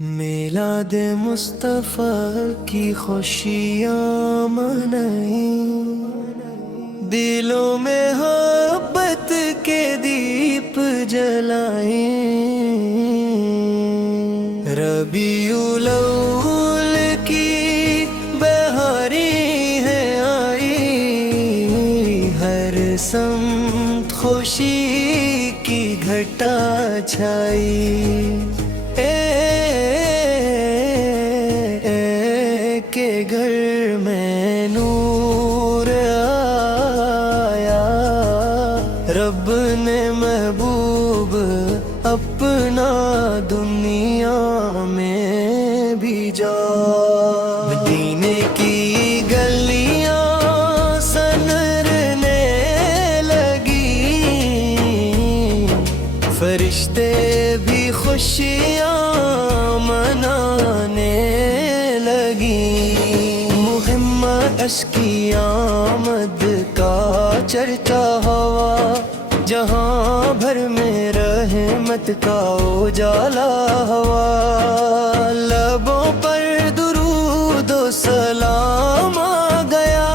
میلاد مصطفیٰ کی خوشیاں منائیں، دلوں میں محبت کے دیپ جلائیں۔ ربیع الاول کی بہاری ہے آئی، ہر سمت خوشی کی گھٹا چھائی۔ کے گھر میں نور آیا، رب نے محبوب اپنا دنیا میں بھیجا۔ مدینے کی گلیاں سنرنے لگی، فرشتے بھی خوشیاں منانے لگی۔ عشق کی آمد کا چرچا ہوا، جہاں بھر میں رحمت کا اجالا ہوا۔ لبوں پر درود و سلام آ گیا،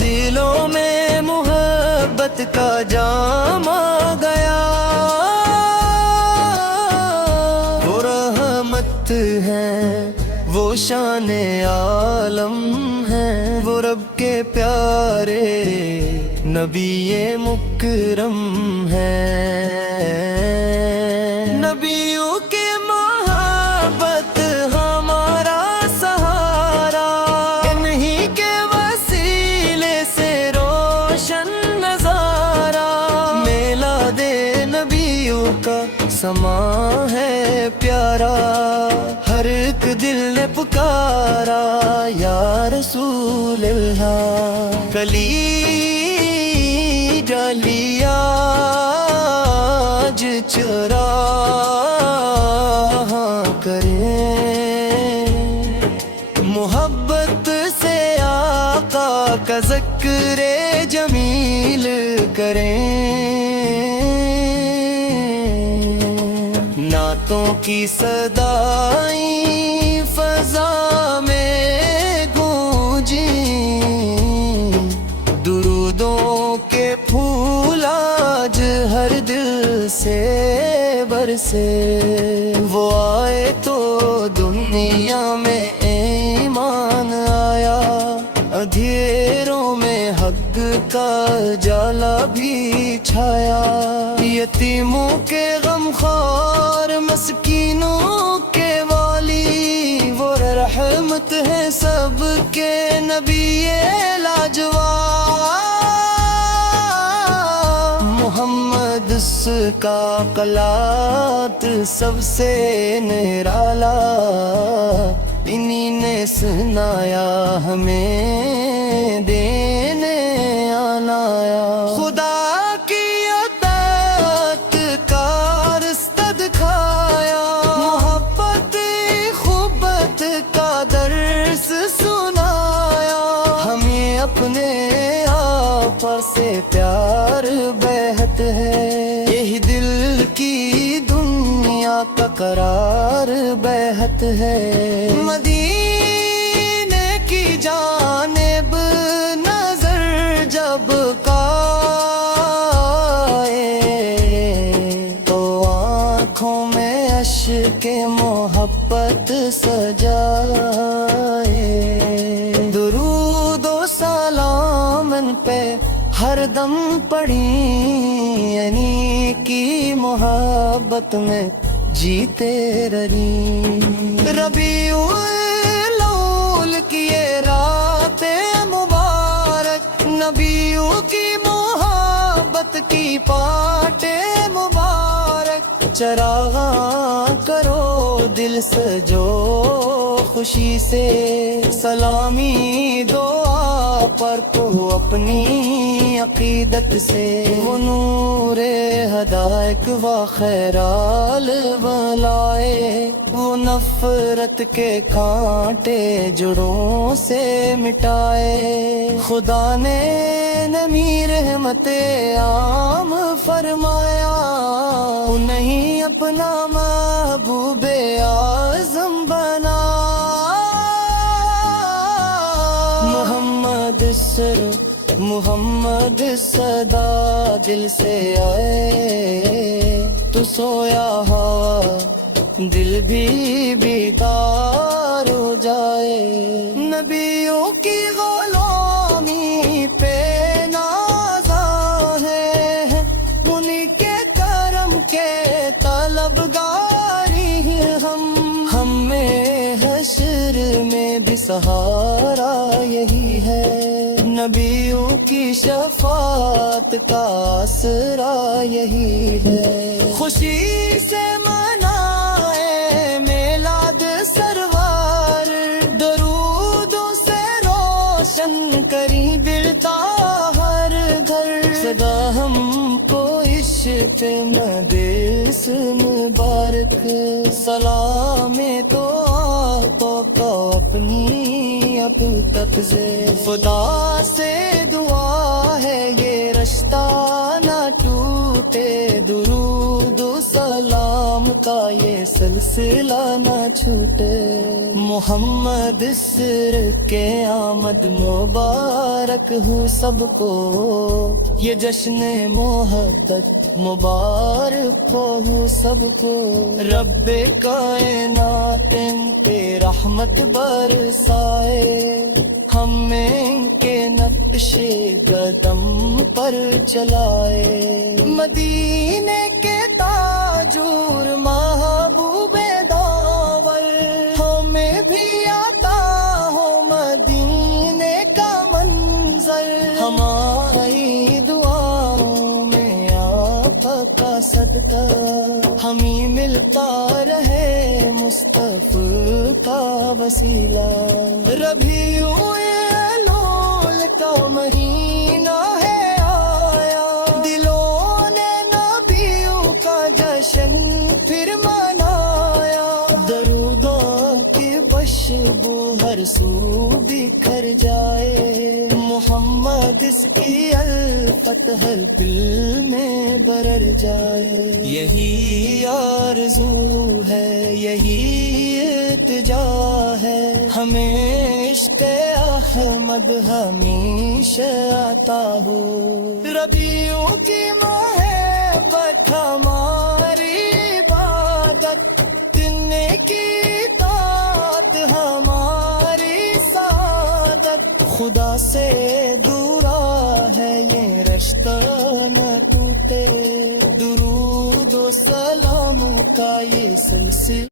دلوں میں محبت کا جام آ گیا۔ وہ رحمت ہے، وہ شان عالم ہے، وہ رب کے پیارے نبی مکرم ہے۔ نبیوں کی محبت ہمارا سہارا، انہی کے وسیلے سے روشن نظارہ۔ میلاد نبیوں کا سما ہے پیارا، ہر ایک دل نے پکارا یا رسول اللہ۔ کلی ڈالیا آج چرا کریں، محبت سے آقا کا ذکر جمیل کریں۔ نعتوں کی صدائیں فضا میں گونجیں، درودوں کے پھول آج ہر دل سے برسے۔ وہ آئے تو دنیا میں ایمان آیا، اندھیروں میں حق کا جالا بھی چھایا۔ یتیموں کے غم خوار، مسکینوں کے والی، وہ رحمت ہے سب کے نبی لاجواب۔ محمد اس کا قلات سب سے نرالا، انہی نے سنایا ہمیں دینے آنایا۔ خدا کی عطاعت کا رستہ دکھایا، محبت خوبت کا درس سنایا۔ ہمیں اپنے آپ سے پیار بہت ہے، یہی دل کی دنیا کا قرار بہت ہے۔ مدینے کی جانب نظر جب کائے، تو آنکھوں میں اشک محبت سجائے۔ درود و سلام ان پہ ہر دم پڑھی، یعنی کی محبت میں جیتے رہی۔ ربیع الاول کی یہ رات مبارک، نبیوں کی محبت کی پاٹ مبارک۔ چراغاں کرو دل سجو خوشی سے، سلامی دعا پر کو اپنی عقیدت سے۔ وہ نور ہدایت و خیرال بلائے، وہ نفرت کے کانٹے جڑوں سے مٹائے۔ خدا نے نمی رحمت عام فرمایا، نہیں اپنا محبوب محمد صدا دل سے آئے تو سویا ہوا دل بھی بیدار ہو جائے. نبیوں کی غلامی پہ نازاں ہے, انہیں کے کرم کے طلبگاری ہم میں حشر میں بھی سہارا یہی ہے. نبیوں کی شفاعت کا آسرا یہی ہے. خوشی سے منائے میلاد سرور, درودوں سے روشن کری دلتا ہر گھر. صدا ہم کو عشق مدرس مبارک, سلام تو آقا کا اپنی اب تک سے. خدا سے دعا ہے یہ رشتہ نہ ٹوٹے, درود و سلام کا یہ سلسلہ نہ چھوٹے. محمد سر کے آمد مبارک ہو سب کو, یہ جشن محبت مبارک ہو سب کو. رب کائنات ان پہ رحمت برسائے, ہمیں ان کے نقش قدم پر چلائے. مدینے کے تاجور محبوب داور, ہمیں بھی آتا ہو مدینے کا منظر. ہماری دعاؤں میں آپ کا صدقہ ہمیں ملتا رہے مصطفی کا وسیلہ. ربیع الاول کا مہینہ ہے آیا, دلوں نے نبیوں کا جشن پھر منایا. درودوں کی خوشبو ہر سو بکھر جائے, محمد اس کی الفت ہر دل میں برر جائے. یہی آرزو ہے یہی التجا ہے, ہمیں عشق احمد ہمیشہ عطا ہو. ربیوں کی محبت ہماری عبادت, دن کی اطاعت ہماری سعادت. خدا سے دورا ہے یہ رشتہ نہ ٹوٹے, درود و سلام کا یہ سلسلہ